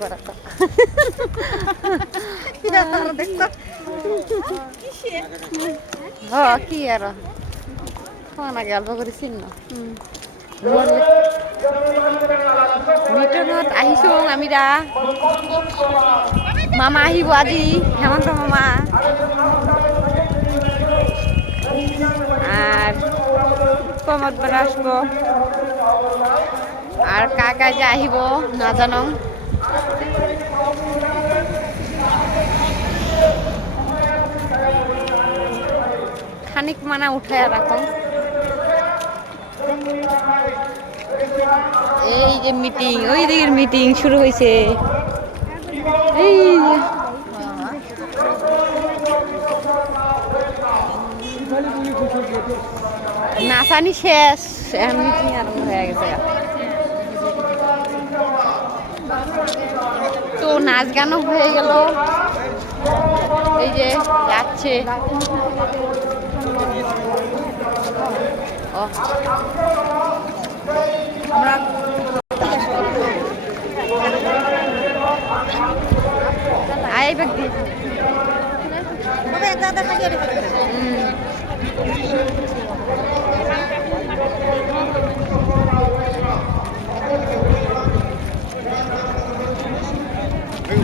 করা। তো হ, কি আর? কোন আগে অল্প করে চিহ্ন মিটনত আহিছো আমিরা মামা আহিব আজি, হেমন্ত মামা। আর প্রমোদ বেলা আসব আর কাকা যে আহিব নাজানো। খানিক মানা উঠায় রাখো এই যে মিটিং ওই দিকের মিটিং শুরু হয়েছে এই যে। নাচানি শেষ মিটিং আরম্ভ হয়ে গেছে। নাচ গানও হয়ে গেল। এই যে যাচ্ছে। ও। I bug the